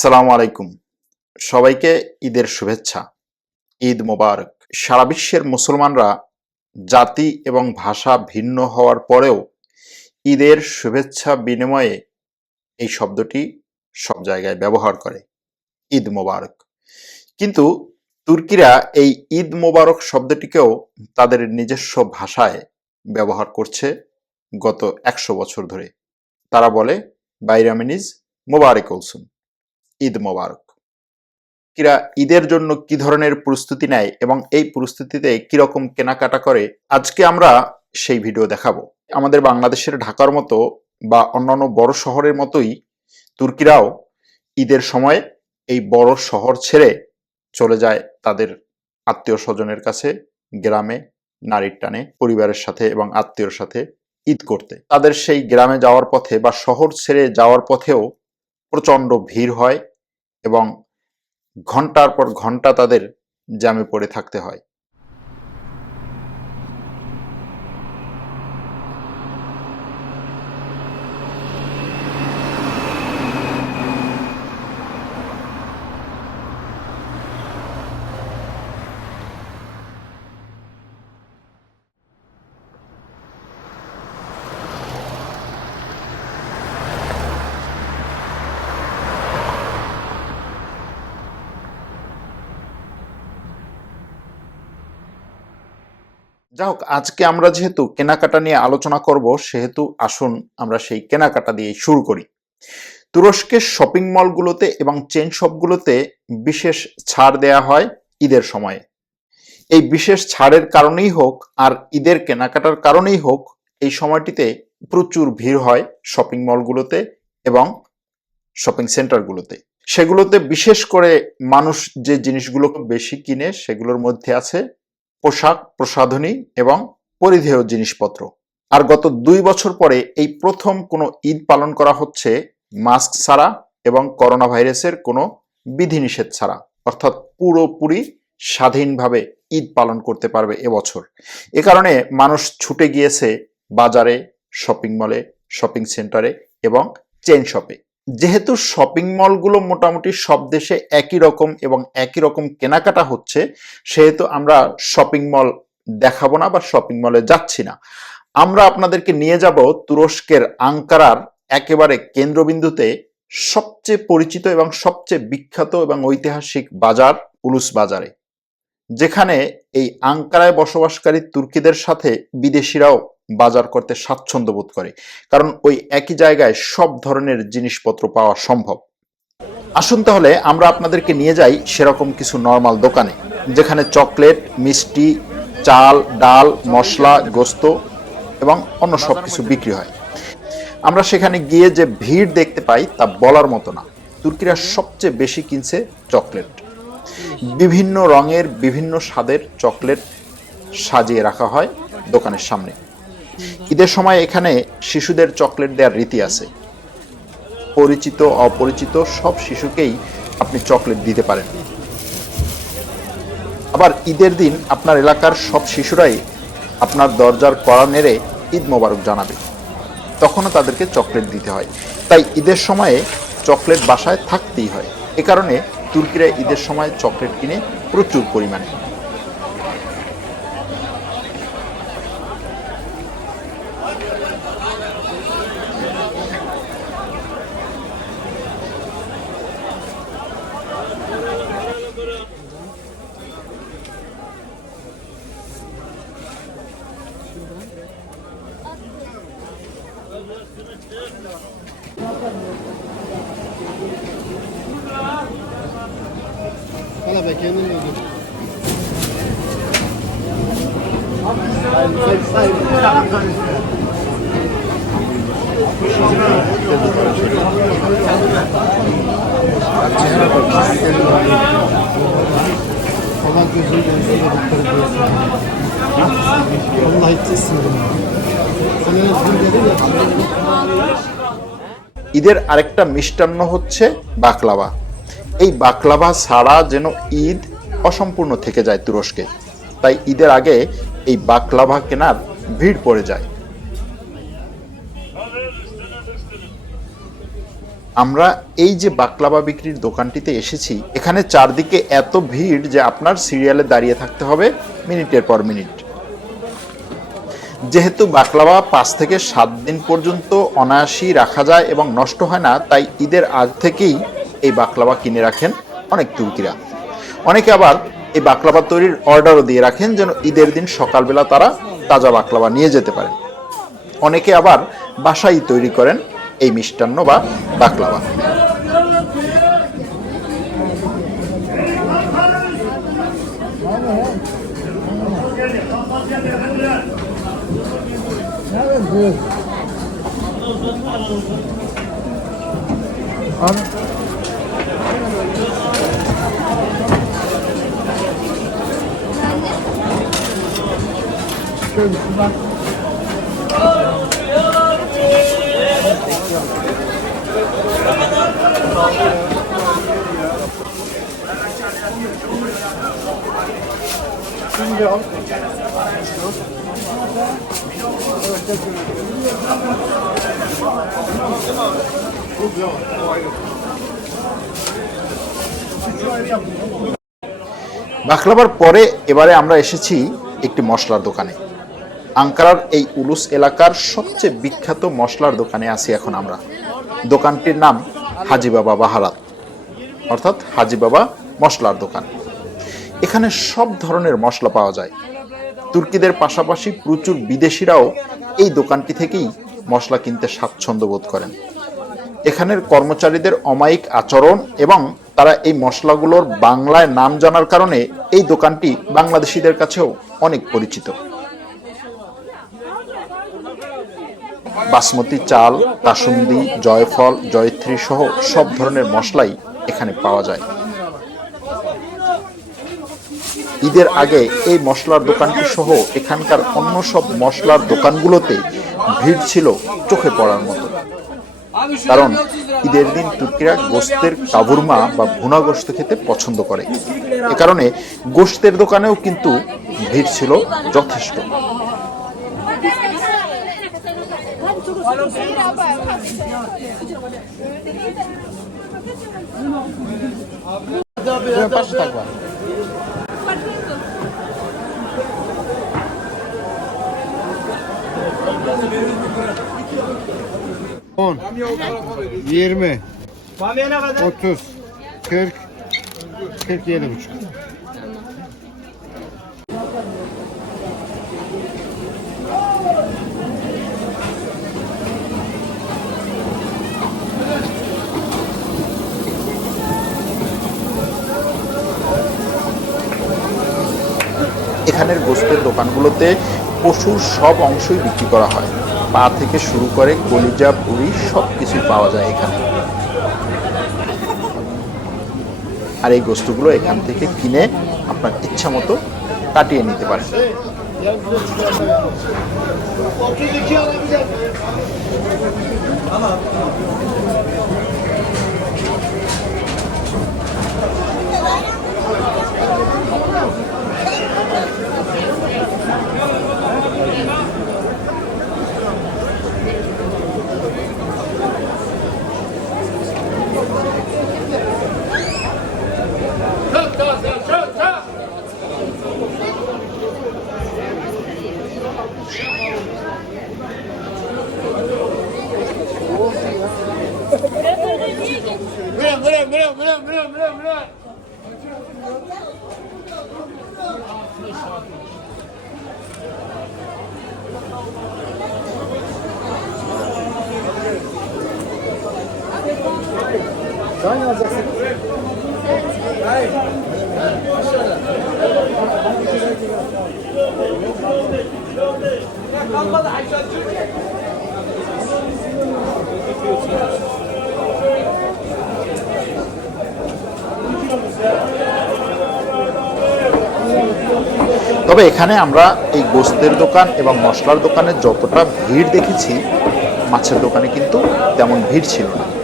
আসসালামু আলাইকুম। সবাইকে ঈদের শুভেচ্ছা, ঈদ মোবারক। সারা বিশ্বের মুসলমানরা জাতি এবং ভাষা ভিন্ন হওয়ার পরেও ঈদের শুভেচ্ছা বিনিময়ে এই শব্দটি সব জায়গায় ব্যবহার করে, ঈদ মোবারক। কিন্তু তুর্কিরা এই ঈদ মোবারক শব্দটিকেও তাদের নিজস্ব ভাষায় ব্যবহার করছে গত একশো বছর ধরে। তারা বলে, বাইরামিনিজ মোবারক ওলসুন ঈদ মোবারক। কিরা ঈদের জন্য কি ধরনের প্রস্তুতি নেয় এবং এই প্রস্তুতিতে কীরকম কেনাকাটা করে, আজকে আমরা সেই ভিডিও দেখাবো। আমাদের বাংলাদেশের ঢাকার মতো বা অন্যান্য বড় শহরের মতোই তুর্কিরাও ঈদের সময় এই বড় শহর ছেড়ে চলে যায় তাদের আত্মীয় স্বজনের কাছে, গ্রামে, নারীর টানে, পরিবারের সাথে এবং আত্মীয়র সাথে ঈদ করতে। তাদের সেই গ্রামে যাওয়ার পথে বা শহর ছেড়ে যাওয়ার পথেও প্রচণ্ড ভিড় হয়। এবং ঘণ্টার পর ঘণ্টা তাদের জ্যামে পড়ে থাকতে হয়। যাই হোক, আজকে আমরা যেহেতু কেনাকাটা নিয়ে আলোচনা করব, সেহেতু আসুন আমরা সেই কেনাকাটা দিয়ে শুরু করি। তুরস্কের শপিং মলগুলোতে এবং চেন শপগুলোতে বিশেষ ছাড় দেয়া হয় ঈদের সময়ে। এই বিশেষ ছাড়ের কারণেই হোক আর ঈদের কেনাকাটার কারণেই হোক, এই সময়টিতে প্রচুর ভিড় হয় শপিং মলগুলোতে এবং শপিং সেন্টারগুলোতে। সেগুলোতে বিশেষ করে মানুষ যে জিনিসগুলো বেশি কিনে, সেগুলোর মধ্যে আছে পোশাক, প্রসাধনী এবং পরিধেয় জিনিসপত্র। আর গত দুই বছর পরে এই প্রথম কোনো ঈদ পালন করা হচ্ছে মাস্ক ছাড়া এবং করোনা ভাইরাসের কোনো বিধিনিষেধ ছাড়া। অর্থাৎ পুরোপুরি স্বাধীনভাবে ঈদ পালন করতে পারবে এবছর এ কারণে মানুষ ছুটে গিয়েছে বাজারে, শপিং মলে, শপিং সেন্টারে এবং চেন শপে। যেহেতু শপিং মলগুলো মোটামুটি সব দেশে একই রকম এবং একই রকম কেনাকাটা হচ্ছে, সেহেতু আমরা শপিং মল দেখাবো না বা শপিং মলে যাচ্ছি না। আমরা আপনাদেরকে নিয়ে যাব তুরস্কের আঙ্কারার একেবারে কেন্দ্রবিন্দুতে সবচেয়ে পরিচিত এবং সবচেয়ে বিখ্যাত এবং ঐতিহাসিক বাজার, উলুস বাজারে। যেখানে এই আঙ্কারায় বসবাসকারী তুর্কিদের সাথে বিদেশিরাও বাজার করতে স্বাচ্ছন্দ্য বোধ করে। কারণ ওই একই জায়গায় সব ধরনের জিনিসপত্র পাওয়া সম্ভব। আসুন তাহলে আমরা আপনাদেরকে নিয়ে যাই সেরকম কিছু নর্মাল দোকানে, যেখানে চকলেট, মিষ্টি, চাল, ডাল, মশলা, গোস্ত এবং অন্য সব কিছু বিক্রি হয়। আমরা সেখানে গিয়ে যে ভিড় দেখতে পাই তা বলার মতো না। তুর্কিরা সবচেয়ে বেশি কিনছে চকলেট। বিভিন্ন রঙের, বিভিন্ন স্বাদের চকলেট সাজিয়ে রাখা হয় দোকানের সামনে। ঈদের সময় এখানে শিশুদের চকলেট দেওয়ার রীতি আছে। পরিচিত, অপরিচিত সব শিশুকেই আপনি চকলেট দিতে পারেন। আবার ঈদের দিন আপনার এলাকার সব শিশুরাই আপনার দরজার কড়া নেড়ে ঈদ মোবারক জানাবে। তখনও তাদেরকে চকলেট দিতে হয়। তাই ঈদের সময়ে চকলেট বাসায় থাকতেই হয়। এ কারণে তুর্কিরা ঈদের সময় চকলেট কিনে প্রচুর পরিমাণে। Hala be kendin öldür. Allah gözünü dönüşüyle bakları diyorsun. Vallahi kesin bunu. ঈদের আরেকটা মিষ্টান্ন হচ্ছে বাকলাবা। এই বাকলাবা ছাড়া যেন ঈদ অসম্পূর্ণ থেকে যায় তুরস্কে। তাই ঈদের আগে এই বাকলাভা কেনার ভিড় পড়ে যায়। আমরা এই যে বাকলাবা বিক্রির দোকানটিতে এসেছি, এখানে চারদিকে এত ভিড় যে আপনার সিরিয়ালে দাঁড়িয়ে থাকতে হবে মিনিটের পর মিনিট। যেহেতু বাকলাবা পাঁচ থেকে সাত দিন পর্যন্ত অনায়াসই রাখা যায় এবং নষ্ট হয় না, তাই ঈদের আগ থেকেই এই বাকলাবা কিনে রাখেন অনেক তুর্কিরা। অনেকে আবার এই বাকলাবা তৈরির অর্ডারও দিয়ে রাখেন যেন ঈদের দিন সকালবেলা তারা তাজা বাকলাবা নিয়ে যেতে পারেন। অনেকে আবার বাসায় তৈরি করেন এই মিষ্টান্ন বা বাকলাবা। Evet. Abi. Şöyle şuradan. Şimdi al. Yok. বাকলাবার পরে এবারে আমরা এসেছি একটি মশলার দোকানে। আঙ্কারার এই উলুস এলাকার সবচেয়ে বিখ্যাত মশলার দোকানে আছি এখন আমরা। দোকানটির নাম হাজি বাবা বাহারাত অর্থাৎ হাজি বাবা মশলার দোকান। এখানে সব ধরনের মশলা পাওয়া যায়। তুর্কিদের পাশাপাশি প্রচুর বিদেশিরাও এই দোকানটি থেকেই মশলা কিনতে স্বাচ্ছন্দ্য বোধ করেন। এখানের কর্মচারীদের অমায়িক আচরণ এবং তারা এই মশলাগুলোর বাংলায় নাম জানার কারণে এই দোকানটি বাংলাদেশিদের কাছেও অনেক পরিচিত। বাসমতি চাল কাসুন্দি জয়ফল, জয়ত্রী সহ সব ধরনের মশলাই এখানে পাওয়া যায়। ঈদের আগে এই মশলার দোকানটি সহ এখানকার অন্য সব মশলার দোকানগুলোতে ভিড় ছিল চোখে পড়ার মতো। কারণ ঈদের দিন তুর্কিরা গোস্তের কাবুরমা বা ভুনা গোস্ত খেতে পছন্দ করে। এ কারণে গোস্তের দোকানেও কিন্তু ভিড় ছিল যথেষ্ট। পাশে থাকবা। On, 20, 30, 40, 47 buçuk. এখানের গোস্তের দোকানগুলোতে পশুর সব অংশই বিক্রি করা হয়। পা থেকে শুরু করে কলিজা পুরি সব কিছুই পাওয়া যায় এখানে। আর এই গোস্তগুলো এখান থেকে কিনে আপনার ইচ্ছা মতো কাটিয়ে নিতে পারেন। তবে এখানে আমরা এই গোস্তের দোকান এবং মশলার দোকানে যতটা ভিড় দেখেছি, মাছের দোকানে কিন্তু তেমন ভিড় ছিল না।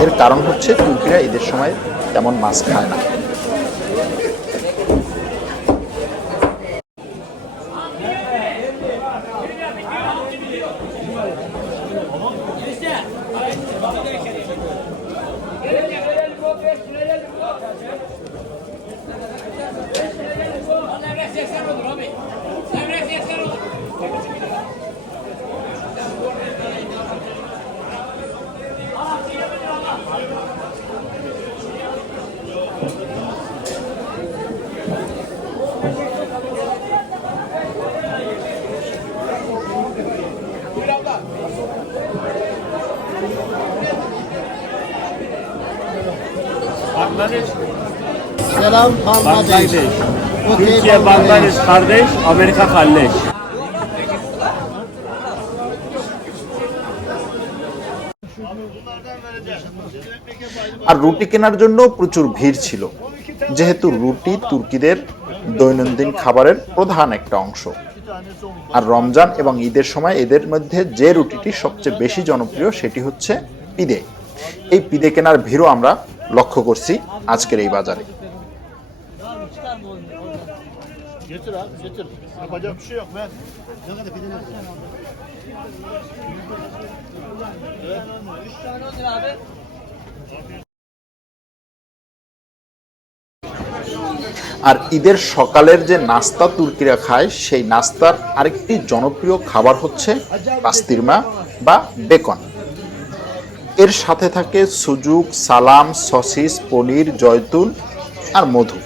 এর কারণ হচ্ছে তুর্কিরা ঈদের সময় তেমন মাছ খায় না Bangladeş, Selam Bangladeş. Türkiye, Bangladeş. Kardeş, Amerika kardeş. আর রুটি কেনার জন্য প্রচুর ভিড় ছিল। যেহেতু রুটি তুর্কিদের দৈনন্দিন খাবারের প্রধান একটা অংশ। আর রমজান এবং ঈদের সময় এদের মধ্যে যে রুটিটি সবচেয়ে বেশি জনপ্রিয় সেটি হচ্ছে পিদে। এই পিদে কেনার ভিড়ও আমরা লক্ষ্য করছি আজকের এই বাজারে। Getir abi getir. Yapacak bir şey yok ben. Ne kadar pide আর ঈদের সকালের যে নাস্তা তুর্কিরা খায় সেই নাস্তার আরেকটি জনপ্রিয় খাবার হচ্ছে পাস্তিরমা বা বেকন এর সাথে থাকে সুজুক সালাম সসিস পনির জয়তুন আর মধু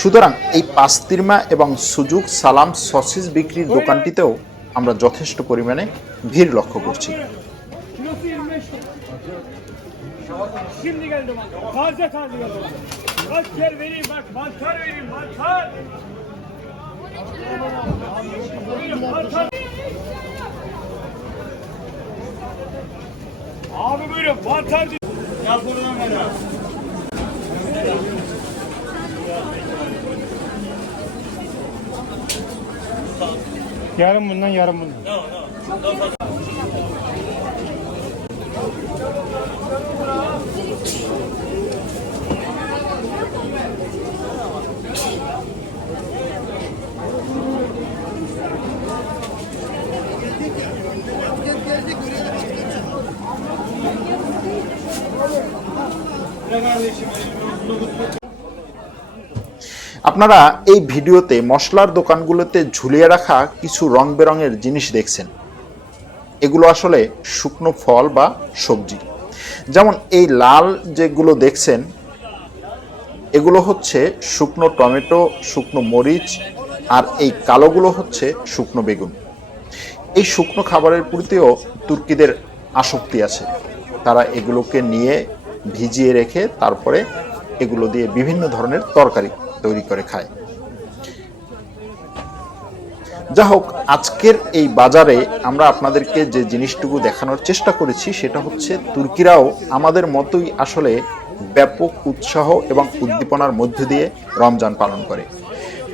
সুতরাং এই পাস্তিরমা এবং সুযোগ সালাম সসিস বিক্রির দোকানটিতেও আমরা যথেষ্ট পরিমাণে ভিড় লক্ষ্য করছি। আমি বাচ্চা দিচ্ছি Yarım bundan yarım bundan. আপনারা এই ভিডিওতে মশলার দোকানগুলোতে ঝুলিয়ে রাখা কিছু রং বেরঙের জিনিস দেখছেন। এগুলো আসলে শুকনো ফল বা সবজি। যেমন এই লাল যেগুলো দেখছেন, এগুলো হচ্ছে শুকনো টমেটো, শুকনো মরিচ, আর এই কালোগুলো হচ্ছে শুকনো বেগুন। এই শুকনো খাবারের প্রতিও তুর্কিদের আসক্তি আছে। তারা এগুলোকে নিয়ে ভিজিয়ে রেখে তারপরে এগুলো দিয়ে বিভিন্ন ধরনের তরকারি তৈরি করে খায়। যা হোক আজকের এই বাজারে আমরা আপনাদেরকে যে জিনিসটুকু দেখানোর চেষ্টা করেছি, সেটা হচ্ছে তুর্কিরাও আমাদের মতোই আসলে ব্যাপক উৎসাহ এবং উদ্দীপনার মধ্য দিয়ে রমজান পালন করে।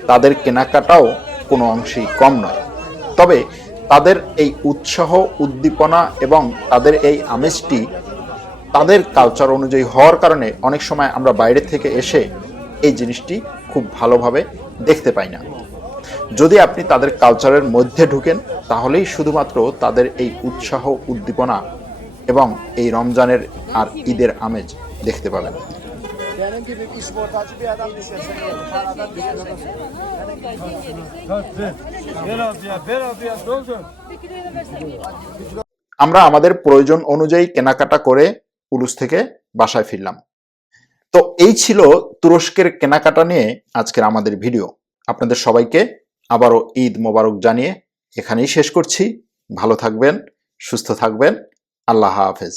তাদের কেনাকাটাও কোনো অংশেই কম নয়। তবে তাদের এই উৎসাহ, উদ্দীপনা এবং তাদের এই আমেজটি তাদের কালচার অনুযায়ী হওয়ার কারণে অনেক সময় আমরা বাইরে থেকে এসে এই জিনিসটি খুব ভালোভাবে দেখতে পাই না যদি আপনি তাদের কালচারের মধ্যে ঢুকেন, তাহলেই শুধুমাত্র তাদের এই উৎসাহ, উদ্দীপনা এবং এই রমজানের আর ঈদের আমেজ দেখতে পাবেন. আমরা আমাদের প্রয়োজন অনুযায়ী কেনাকাটা করে উলুস থেকে বাসায় ফিরলাম তো এই ছিল তুরস্কের কেনাকাটা নিয়ে আজকের আমাদের ভিডিও। আপনাদের সবাইকে আবারও ঈদ মোবারক জানিয়ে এখানেই শেষ করছি। ভালো থাকবেন, সুস্থ থাকবেন। আল্লাহ হাফেজ।